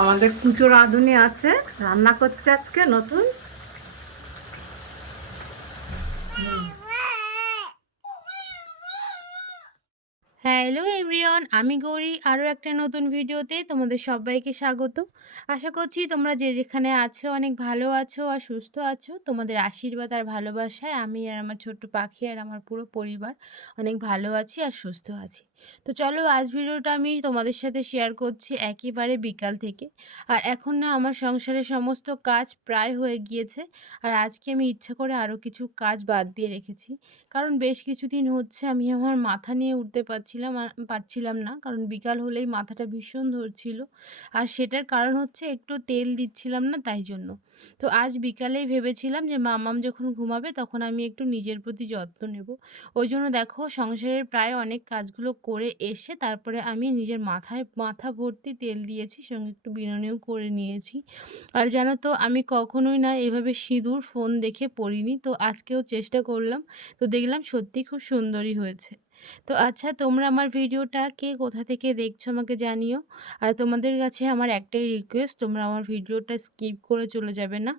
আমাদের কুচো রাঁধুনি আছে, রান্না করছে আজকে নতুন। হ্যালো এভরিওয়ান, আমি গৌরী। আরও একটা নতুন ভিডিওতে তোমাদের সবাইকে স্বাগত। আশা করছি তোমরা যে যেখানে আছো অনেক ভালো আছো আর সুস্থ আছো। তোমাদের আশীর্বাদ আর ভালোবাসায় আমি আর আমার ছোট্ট পাখি আর আমার পুরো পরিবার অনেক ভালো আছি আর সুস্থ আছি। তো চলো, আজ ভিডিওটা আমি তোমাদের সাথে শেয়ার করছি একেবারে বিকাল থেকে। আর এখন না আমার সংসারের সমস্ত কাজ প্রায় হয়ে গিয়েছে। আর আজকে আমি ইচ্ছা করে আরও কিছু কাজ বাদ দিয়ে রেখেছি, কারণ বেশ কিছুদিন হচ্ছে আমি আমার মাথা নিয়ে উঠতে পারছিলাম না, কারণ বিকাল হলেই মাথাটা ভীষণ ধরছিল। আর সেটার কারণ হচ্ছে একটু তেল দিচ্ছিলাম না, তাই জন্য। তো আজ বিকালেই ভেবেছিলাম যে মাম্মাম যখন ঘুমাবে তখন আমি একটু নিজের প্রতি যত্ন নেব। ওই জন্য দেখো, সংসারের প্রায় অনেক কাজগুলো করে এসে তারপরে আমি নিজের মাথা ভর্তি তেল দিয়েছি, সঙ্গে একটু বিনুনিও করে নিয়েছি। আর জানো তো, আমি কখনোই না এভাবে সিঁদুর ফোন দেখে পড়িনি, তো আজকেও চেষ্টা করলাম। তো দেখলাম সত্যিই খুব সুন্দরই হয়েছে। তো আচ্ছা, তোমরা আমার ভিডিওটা কে কোথা থেকে দেখছো আমাকে জানিও। আর তোমাদের কাছে আমার একটাই রিকোয়েস্ট, তোমরা আমার ভিডিওটা স্কিপ করে চলে যাবে না।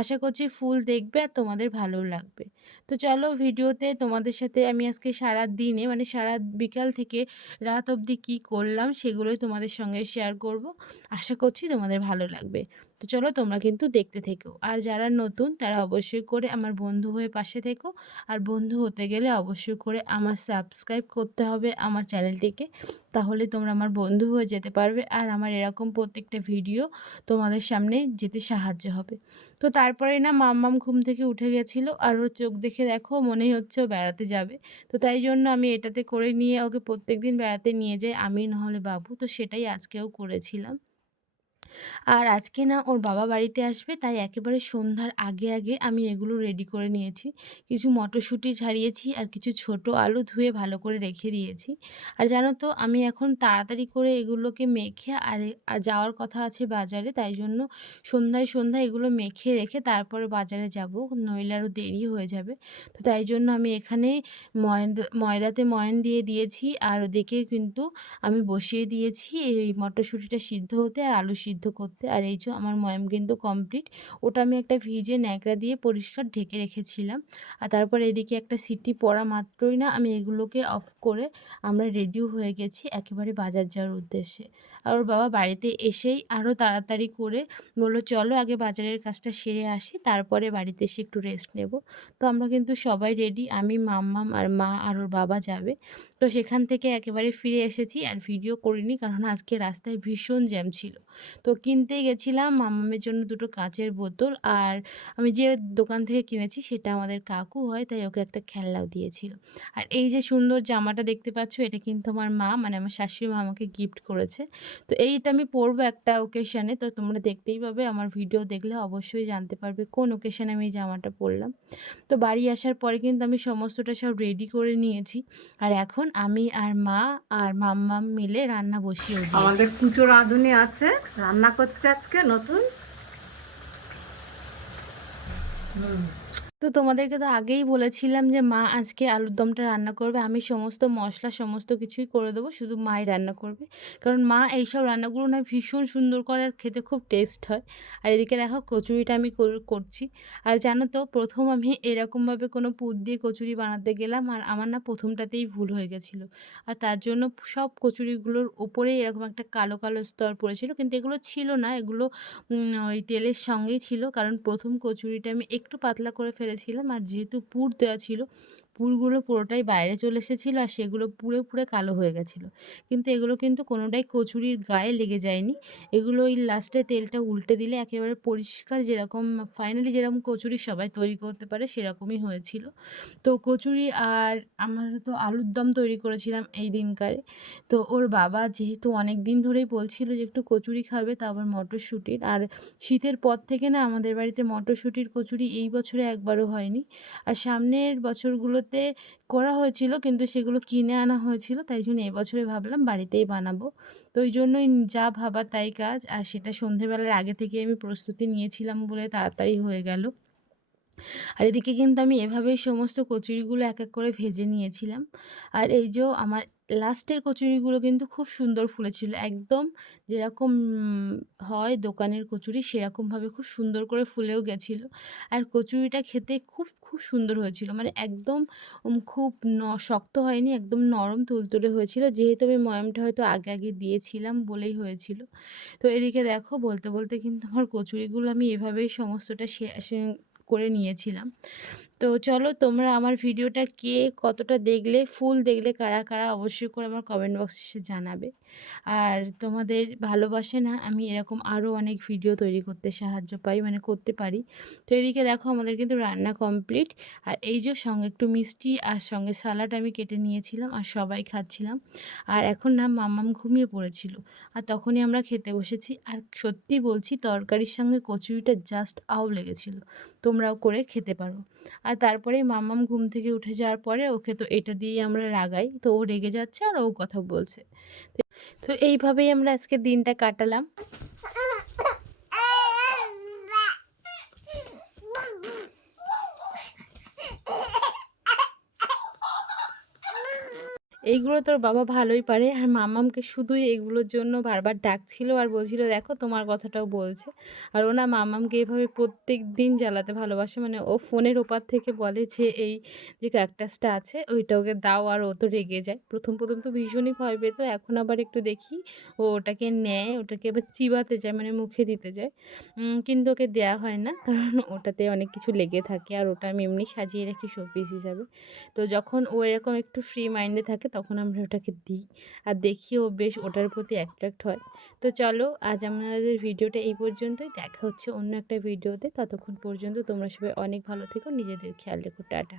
আশা করছি ফুল দেখবে আর তোমাদের ভালোও লাগবে। তো চলো, ভিডিওতে তোমাদের সাথে আমি আজকে সারা দিনে মানে সারা বিকাল থেকে রাত অবধি কী করলাম সেগুলোই তোমাদের সঙ্গে শেয়ার করব। আশা করছি তোমাদের ভালো লাগবে। তো চলো, তোমরা কিন্তু দেখতে থেকো। আর যারা নতুন তারা অবশ্যই করে আমার বন্ধু হয়ে পাশে থেকো। আর বন্ধু হতে গেলে অবশ্যই করে আমার সাবস্ক্রাইব করতে হবে আমার চ্যানেলটিকে, তাহলে তোমরা আমার বন্ধু হয়ে যেতে পারবে আর আমার এরকম প্রত্যেকটা ভিডিও তোমাদের সামনে যেতে সাহায্য হবে। তো তারপরে না মাম্মাম ঘুম থেকে উঠে গেছিলো, আর ওর চোখ দেখে দেখো মনেই হচ্ছে ও বেড়াতে যাবে। তো তাই জন্য আমি এটাতে করে নিয়ে ওকে প্রত্যেক দিন বেড়াতে নিয়ে যাই, আমি নাহলে বাবু। তো সেটাই আজকেও করেছিলাম। আর আজকে না ওর বাবা বাড়িতে আসবে, তাই একেবারে সন্ধ্যার আগে আমি এগুলো রেডি করে নিয়েছি। কিছু মটরশুঁটি ছাড়িয়েছি আর কিছু ছোট আলু ধুয়ে ভালো করে রেখে দিয়েছি। আর জানো তো, আমি এখন তাড়াতাড়ি করে এগুলোকে মেখে আর যাওয়ার কথা আছে বাজারে, তাই জন্য সন্ধ্যায় এগুলো মেখে রেখে তারপরে বাজারে যাব, নইলে আরও দেরি হয়ে যাবে। তো তাই জন্য আমি এখানে ময়দাতে ময়ান দিয়ে দিয়েছি, আর ওদিকে কিন্তু আমি বসিয়ে দিয়েছি এই মটরশুঁটিটা সিদ্ধ হতে আর আলু সিদ্ধ করতে। আর এই যে আমার ময়াম কিন্তু কমপ্লিট। ওটা আমি একটা ভিজে ন্যাকড়া দিয়ে পরিষ্কার ঢেকে রেখেছিলাম। আর তারপর এদিকে একটা সিটি পড়া মাত্রই না আমি এগুলোকে অফ করে আমরা রেডিও হয়ে গেছি একেবারে বাজার যাওয়ার উদ্দেশ্যে। আর ওর বাবা বাড়িতে এসেই আরও তাড়াতাড়ি করে বললো, চলো আগে বাজারের কাজটা সেরে আসি, তারপরে বাড়িতে এসে একটু রেস্ট নেব। তো আমরা কিন্তু সবাই রেডি, আমি, মাম্মাম আর মা আর ওর বাবা যাবে। তো সেখান থেকে একেবারে ফিরে এসেছি, আর ভিডিও করিনি কারণ আজকে রাস্তায় ভীষণ জ্যাম ছিল। তো কিনতে গেছিলাম মাম্মামের জন্য দুটো কাঁচের বোতল, আর আমি যে দোকান থেকে কিনেছি সেটা আমাদের কাকু হয়, তাই ওকে একটা খেলনাও দিয়েছিল। আর এই যে সুন্দর জামাটা দেখতে পাচ্ছ, এটা কিন্তু আমার মা মানে আমার শাশুড়ি মা আমাকে গিফট করেছে। তো এইটা আমি পরবো একটা ওকেশানে, তো তোমরা দেখতেই পাবে, আমার ভিডিও দেখলে অবশ্যই জানতে পারবে কোন ওকেশানে আমি এই জামাটা পরলাম। তো বাড়ি আসার পরে কিন্তু আমি সমস্তটা সব রেডি করে নিয়েছি। আর এখন আমি আর মা আর মাম্মাম মিলে রান্না বসিয়েও দিয়েছি। আমাদের কুচো রাঁধুনি আছে, রান্না করছে আজকে নতুন। তো তোমাদেরকে তো আগেই বলেছিলাম যে মা আজকে আলুর দমটা রান্না করবে। আমি সমস্ত মশলা সমস্ত কিছুই করে দেবো, শুধু মাই রান্না করবে। কারণ মা এইসব রান্নাগুলো না ভীষণ সুন্দর করে আর খেতে খুব টেস্ট হয়। আর এদিকে দেখো কচুরিটা আমি করছি। আর জানো তো, প্রথম আমি এরকমভাবে কোনো পুর দিয়ে কচুরি বানাতে গেলাম, আর আমার না প্রথমটাতেই ভুল হয়ে গেছিলো। আর তার জন্য সব কচুরিগুলোর ওপরেই এরকম একটা কালো কালো স্তর পড়েছিল, কিন্তু এগুলো ছিল না, এগুলো ওই তেলের সঙ্গেই ছিল। কারণ প্রথম কচুরিটা আমি একটু পাতলা করে ফেলেছিলাম, আর যেহেতু পুর দেওয়া ছিল, পুরগুলো পুরোটাই বাইরে চলে এসেছিলো আর সেগুলো পুড়ে পুড়ে কালো হয়ে গেছিলো। কিন্তু এগুলো কিন্তু কোনোটাই কচুরির গায়ে লেগে যায়নি। এগুলো ওই লাস্টে তেলটা উল্টে দিলে একেবারে পরিষ্কার, যেরকম ফাইনালি যেরকম কচুরি সবাই তৈরি করতে পারে সেরকমই হয়েছিল। তো কচুরি আর আমরা তো আলুর দম তৈরি করেছিলাম এই দিনকারে। তো ওর বাবা যেহেতু অনেক দিন ধরেই বলছিল যে একটু কচুরি খাবে, তা আবার মটরশুঁটির। আর শীতের পর থেকে না আমাদের বাড়িতে মটরশুঁটির কচুরি এই বছরে একবারও হয়নি। আর সামনের বছরগুলোতে করা হয়েছিল, কিন্তু সেগুলো কিনে আনা হয়েছিল, তাই জন্য এবছরে ভাবলাম বাড়িতেই বানাবো। তো ওই জন্যই যা ভাবা তাই কাজ, আর সেটা সন্ধেবেলার আগে থেকে আমি প্রস্তুতি নিয়েছিলাম বলে তাড়াতাড়ি হয়ে গেল। আর এদিকে কিন্তু আমি এভাবেই সমস্ত কচুরিগুলো এক এক করে ভেজে নিয়েছিলাম। আর এই যে আমার লাস্টের কচুরিগুলো কিন্তু খুব সুন্দর ফুলেছিল। একদম যেরকম হয় দোকানের কচুরি সেরকমভাবে খুব সুন্দর করে ফুলেও গেছিল। আর কচুরিটা খেতে খুব সুন্দর হয়েছিল। মানে একদম খুব শক্ত হয়নি, একদম নরম তুলতুলে হয়েছিল। যেহেতু আমি ময়ামটা হয়তো আগে দিয়েছিলাম বলেই হয়েছিল। তো এদিকে দেখো বলতে কিন্তু আমার কচুরিগুলো আমি এভাবেই সমস্তটা করে নিয়েছিলাম। তো চলো তোমরা আমার ভিডিওটা কে কতটা দেখলে, ফুল দেখলে কারা অবশ্যই করে আমার কমেন্ট বক্সে জানাবে। আর তোমাদের ভালোবাসে না আমি এরকম আরও অনেক ভিডিও তৈরি করতে সাহায্য পাই, মানে করতে পারি। তো এদিকে দেখো আমাদের কিন্তু রান্না কমপ্লিট। আর এই যে সঙ্গে একটু মিষ্টি আর সঙ্গে সালাড আমি কেটে নিয়েছিলাম আর সবাই খাচ্ছিলাম। আর এখন না মাম্মাম ঘুমিয়ে পড়েছিল আর তখনই আমরা খেতে বসেছি। আর সত্যি বলছি তরকারির সঙ্গে কচুরিটা জাস্ট আও লেগেছিল। তোমরাও করে খেতে পারো। আর তারপরে মাম্মাম ঘুম থেকে উঠে যাওয়ার পরে ওকে তো এটা দিয়েই আমরা রাগাই। তো ও রেগে যাচ্ছে আর ও কথা বলছে। তো এইভাবেই আমরা আজকে দিনটা কাটালাম। এইগুলো তোর বাবা ভালোই পারে। আর মাম্মামকে শুধুই এগুলোর জন্য বারবার ডাকছিল আর বলছিল দেখো তোমার কথাটাও বলছে। আর ও না মাম্মামকে এভাবে প্রত্যেকদিন জ্বালাতে ভালোবাসে। মানে ও ফোনের ওপার থেকে বলে যে এই যে ক্যাকটাসটা আছে ওইটা ওকে দাও, আর ও তো রেগে যায়। প্রথম তো ভীষণই ভয় পেত, এখন আবার একটু দেখি ও ওটাকে নেয়, ওটাকে আবার চিবাতে যায়, মানে মুখে দিতে যায়। কিন্তু ওকে দেওয়া হয় না, কারণ ওটাতে অনেক কিছু লেগে থাকে আর ওটা আমি এমনি সাজিয়ে রাখি শোপিস হিসাবে। তো যখন ও এরকম একটু ফ্রি মাইন্ডে থাকে তখন আমরা ওটাকে দিই আর দেখি ও বেশ ওটার প্রতি অ্যাট্রাক্ট হয়। তো চলো আজ আমাদের ভিডিওটা এই পর্যন্তই, দেখা হচ্ছে অন্য একটা ভিডিওতে। ততক্ষণ পর্যন্ত তোমরা সবাই অনেক ভালো থেকো, নিজেদের খেয়াল রেখো, টাটা।